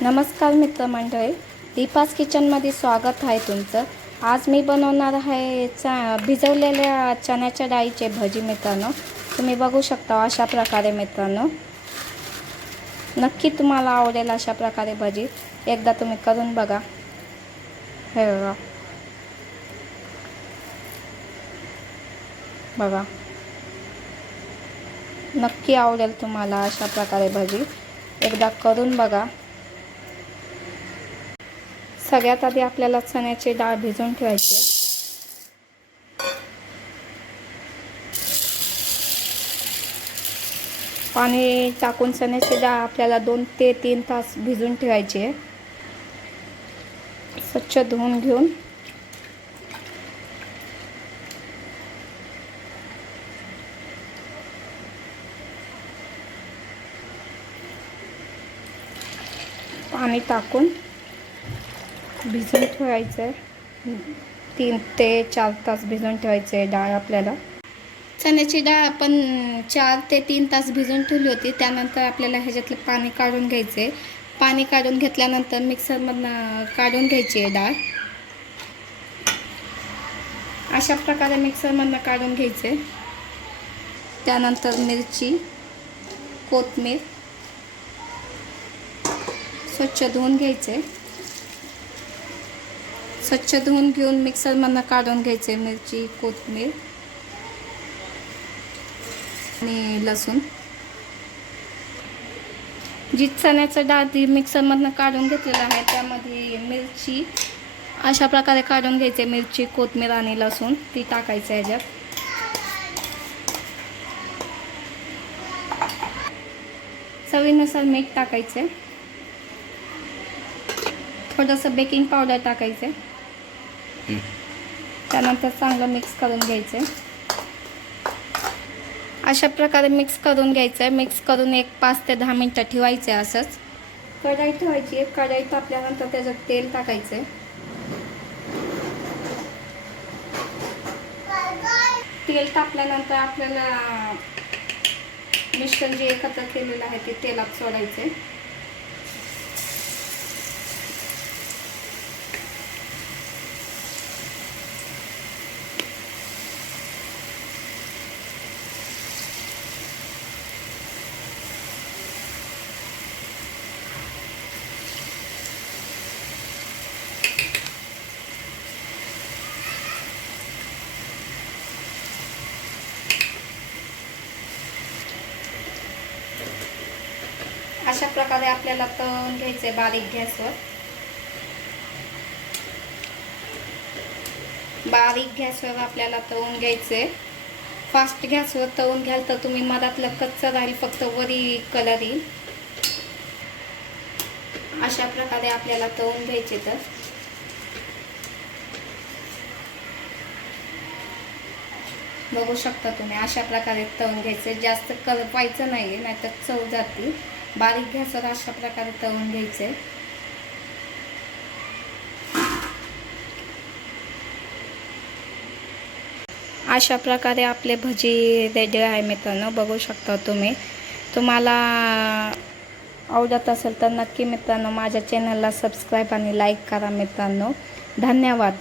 नमस्कार मित्रमंडळी दीपास किचनमध्ये स्वागत आहे तुमचं. आज मी बनवणार आहे चा भिजवलेल्या चण्याच्या डाळीचे भजी मित्रांनो. तुम्ही बघू शकता अशा प्रकारे मित्रांनो. नक्की तुम्हाला आवडेल अशा प्रकारे भजी. एकदा तुम्ही करून बघा. हे बघा. बघा. नक्की आवडेल तुम्हाला अशा प्रकारे भजी. एकदा करून बघा. सगळ्यात आधी आपल्याला चण्याची डाळ भिजवून ठेवायची आहे. पाणी टाकून चण्याची डाळ आपल्याला दोन ते तीन तास भिजून ठेवायची आहे. स्वच्छ धुवून घेऊन. पाणी टाकून. भिजून ठेवायचं. आहे तीन ते चार तास भिजून ठेवायचं आहे डाळ आपल्याला. चण्याची डाळ आपण चार ते तीन तास भिजून ठेवली होती. त्यानंतर आपल्याला ह्याच्यातलं पाणी काढून घ्यायचं. आहे पाणी काढून घेतल्यानंतर मिक्सरमधनं काढून घ्यायची आहे डाळ. अशा प्रकारे मिक्सरमधनं काढून घ्यायचे. त्यानंतर मिरची कोथमीर स्वच्छ धुवून घ्यायचे. स्वच्छ धुवून घेऊन मिक्सरमधनं काढून घ्यायचे मिरची कोथमीर आणि लसूण. जी चण्याचं डाळ ती मिक्सरमधनं काढून घेतलेलं आहे त्यामध्ये मिरची अशा प्रकारे काढून घ्यायचे मिरची कोथमीर आणि लसूण ती टाकायचं ह्याच्यात. चवीनुसार मीठ टाकायचं. थोडंसं बेकिंग पावडर टाकायचं. त्यानंतर चांगलं मिक्स करून घ्यायचं. अशा प्रकारे मिक्स करून घ्यायचं. आहे मिक्स करून एक पाच ते दहा मिनटं ठेवायचं आहे असंच. कढाई ठेवायची आहे. कढाई तापल्यानंतर त्याच्यात तेल टाकायचं. आहे तेल टाकल्यानंतर आपल्याला मिश्रण जे एकत्र केलेलं आहे ते तेलात सोडायचं. आहे अशा प्रकारे आपल्याला तळून घ्यायचे बारीक गॅसवर. बारीक गॅसवर आपल्याला तळून घ्यायचे फास्ट गॅसवर तळून घ्याल तर तुम्ही मधातलं कच्चं राहील फक्त वरी कलर येईल. अशा प्रकारे आपल्याला तळून घ्यायचे तर. बघू शकता तुम्ही अशा प्रकारे तळून घ्यायचे जास्त करपायचं नाही आहे नाहीतर चव जाते. बारीक गॅसवर अशा प्रकारे तळून आहे अशा प्रकारे आपले भजी रेडी आहे मित्रांनो बघू शकता तुम्ही. तुम्हाला आवडत असेल तर नक्की मित्रांनो माझ्या चॅनलला सबस्क्राईब आणि लाईक करा मित्रांनो. धन्यवाद.